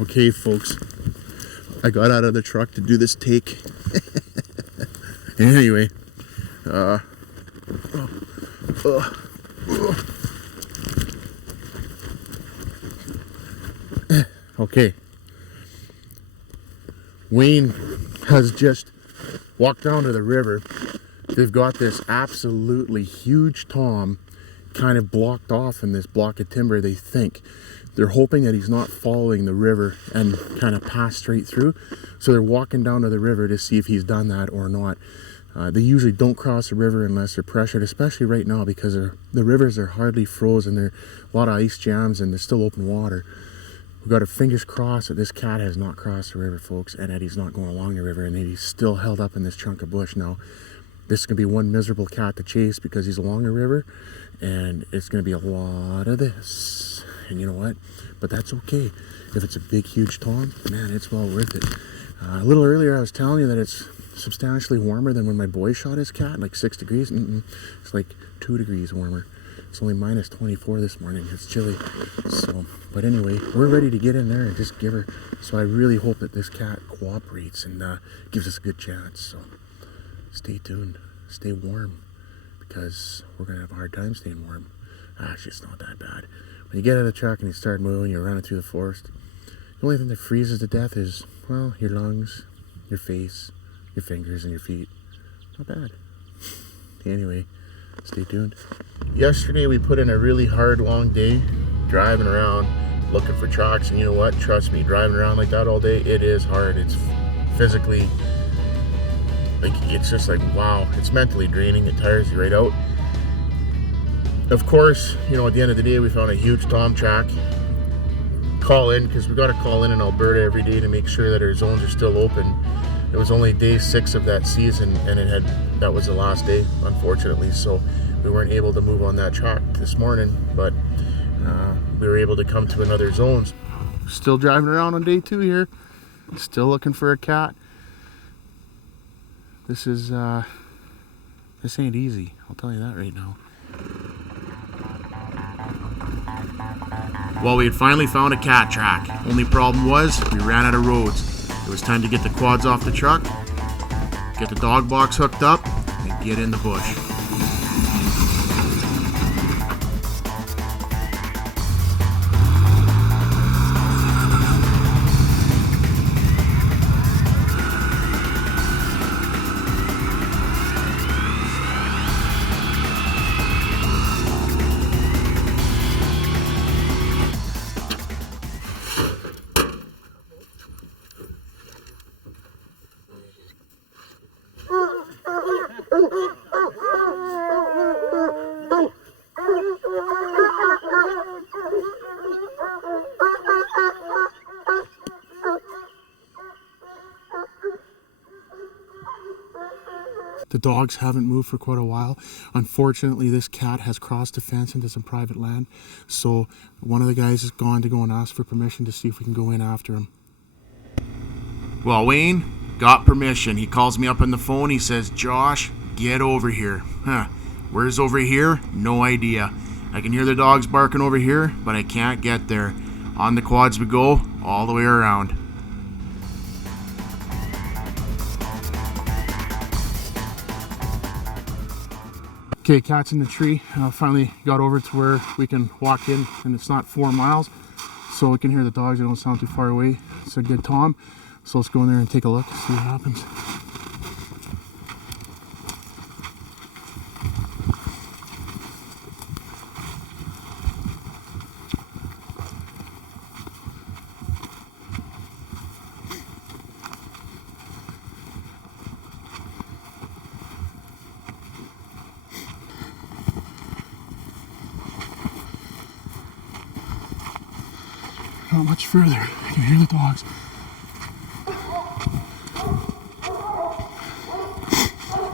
Okay, folks, I got out of the truck to do this take. Anyway, okay. Wayne has just walked down to the river. They've got this absolutely huge tom kind of blocked off in this block of timber, they think. They're hoping that he's not following the river and kind of pass straight through. So they're walking down to the river to see if he's done that or not. They usually don't cross the river unless they're pressured, especially right now because the rivers are hardly frozen. There are a lot of ice jams and there's still open water. We've got our fingers crossed that this cat has not crossed the river, folks, and that he's not going along the river and that he's still held up in this chunk of bush. Now, this is going to be one miserable cat to chase because he's along the river, and it's going to be a lot of this. And you know what? But that's okay. If it's a big, huge tom, man, it's well worth it. A little earlier, I was telling you that it's substantially warmer than when my boy shot his cat, like 6 degrees. It's like 2 degrees warmer. It's only minus 24 this morning. It's chilly. So, but anyway, we're ready to get in there and just give her. So I really hope that this cat cooperates and gives us a good chance. So stay tuned. Stay warm because we're going to have a hard time staying warm. Actually, it's not that bad. When you get out of the truck and you start moving, you're running through the forest, the only thing that freezes to death is, well, your lungs, your face, your fingers, and your feet. Not bad. Anyway, stay tuned. Yesterday we put in a really hard, long day driving around looking for tracks, and you know what? Trust me, driving around like that all day, it is hard. It's physically, like, it's just like, wow. It's mentally draining. It tires you right out. Of course, you know, at the end of the day, we found a huge tom track. Call in, because we got to call in Alberta every day to make sure that our zones are still open. It was only day 6 of that season, and that was the last day, unfortunately. So we weren't able to move on that track this morning, but we were able to come to another zone. Still driving around on day 2 here. Still looking for a cat. This ain't easy. I'll tell you that right now. Well, we had finally found a cat track. Only problem was we ran out of roads. It was time to get the quads off the truck, get the dog box hooked up, and get in the bush. The dogs haven't moved for quite a while. Unfortunately, this cat has crossed the fence into some private land. So one of the guys has gone to go and ask for permission to see if we can go in after him. Well, Wayne got permission. He calls me up on the phone. He says, Josh, get over here. Huh. Where's over here? No idea. I can hear the dogs barking over here, but I can't get there. On the quads we go, all the way around. Okay, cat's in the tree. Finally got over to where we can walk in, and it's not 4 miles, so we can hear the dogs. They don't sound too far away. It's a good tom, so let's go in there and take a look, see what happens. Not much further. I can hear the dogs.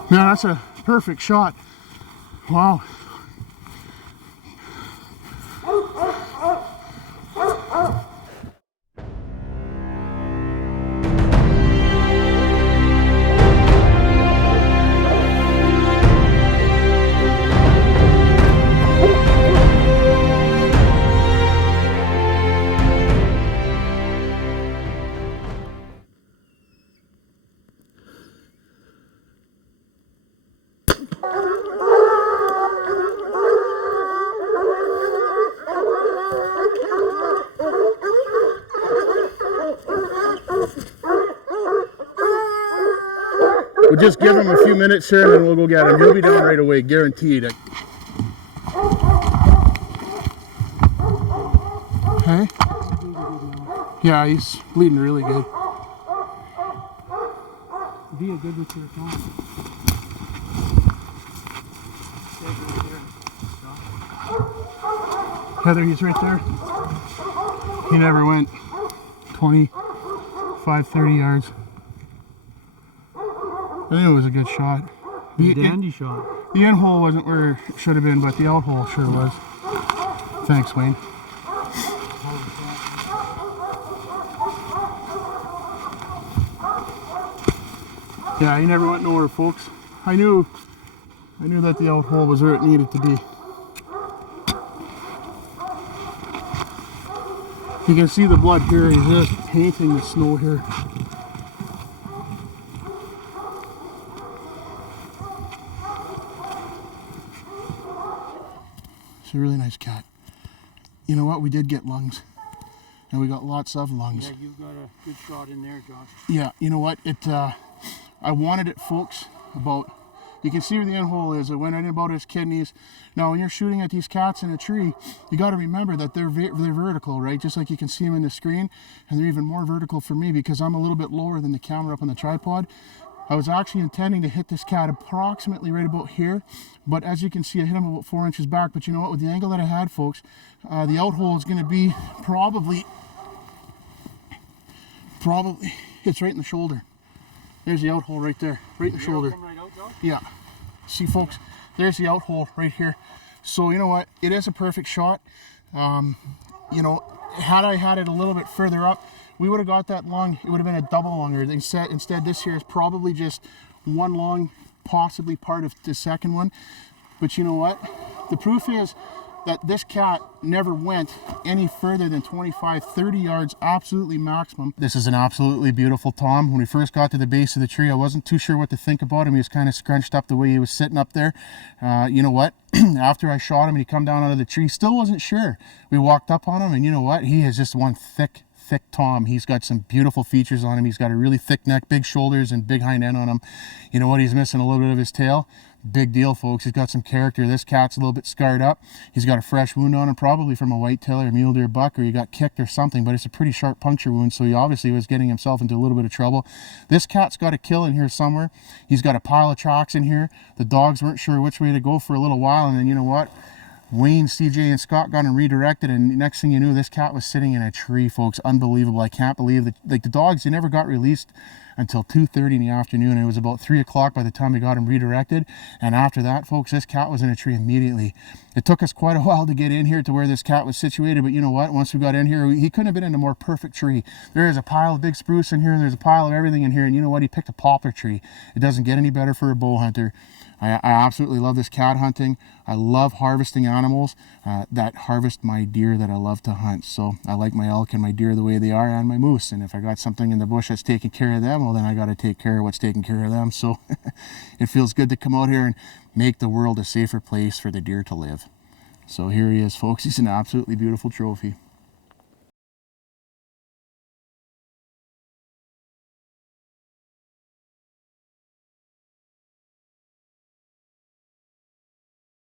Man, that's a perfect shot. Wow. We'll just give him a few minutes here and then we'll go get him. He'll be down right away, guaranteed. Okay. Yeah, he's bleeding really good. Be a good with your phone. Heather, he's right there. He never went 25, 30 yards. I think it was a good shot. Dandy shot. The in hole wasn't where it should have been, but the out hole sure was. Thanks, Wayne. Yeah, he never went nowhere, folks. I knew that the out hole was where it needed to be. You can see the blood here. He's just painting the snow here. It's a really nice cat. You know what? We did get lungs. And we got lots of lungs. Yeah, you've got a good shot in there, Josh. Yeah, you know what? I wanted it, folks, about... You can see where the end hole is. It went in about his kidneys. Now, when you're shooting at these cats in a tree, you got to remember that they're vertical, right? Just like you can see them in the screen. And they're even more vertical for me because I'm a little bit lower than the camera up on the tripod. I was actually intending to hit this cat approximately right about here. But as you can see, I hit him about 4 inches back. But you know what? With the angle that I had, folks, the out hole is going to be probably, it's right in the shoulder. There's the out hole right there, right in the shoulder. Right out, Josh? Yeah. See, folks, there's the out hole right here. So, you know what? It is a perfect shot. You know, had I had it a little bit further up, we would have got that lung. It would have been a double lunger. Instead, this here is probably just one lung, possibly part of the second one. But you know what? The proof is that this cat never went any further than 25, 30 yards, absolutely maximum. This is an absolutely beautiful Tom. When we first got to the base of the tree, I wasn't too sure what to think about him. He was kind of scrunched up the way he was sitting up there. You know what? After I shot him and he come down out of the tree, still wasn't sure. We walked up on him and you know what? He is just one thick Tom. He's got some beautiful features on him. He's got a really thick neck, big shoulders, and big hind end on him. You know what? He's missing a little bit of his tail. Big deal, folks. He's got some character. This cat's a little bit scarred up. He's got a fresh wound on him, probably from a whitetail or mule deer buck, or he got kicked or something, but it's a pretty sharp puncture wound, so he obviously was getting himself into a little bit of trouble. This cat's got a kill in here somewhere. He's got a pile of tracks in here. The dogs weren't sure which way to go for a little while, and then you know what? Wayne, CJ, and Scott got him redirected, and next thing you knew, this cat was sitting in a tree, folks. Unbelievable. I can't believe that. Like, the dogs, they never got released until 2:30 in the afternoon, and it was about 3 o'clock by the time we got him redirected. And after that, folks, this cat was in a tree immediately. It took us quite a while to get in here to where this cat was situated, but you know what? Once we got in here, he couldn't have been in a more perfect tree. There is a pile of big spruce in here, and there's a pile of everything in here, and you know what? He picked a poplar tree. It doesn't get any better for a bow hunter. I absolutely love this cat hunting. I love harvesting animals that harvest my deer that I love to hunt. So I like my elk and my deer the way they are, and my moose. And if I got something in the bush that's taking care of them, well, then I got to take care of what's taking care of them. So it feels good to come out here and make the world a safer place for the deer to live. So here he is, folks. He's an absolutely beautiful trophy.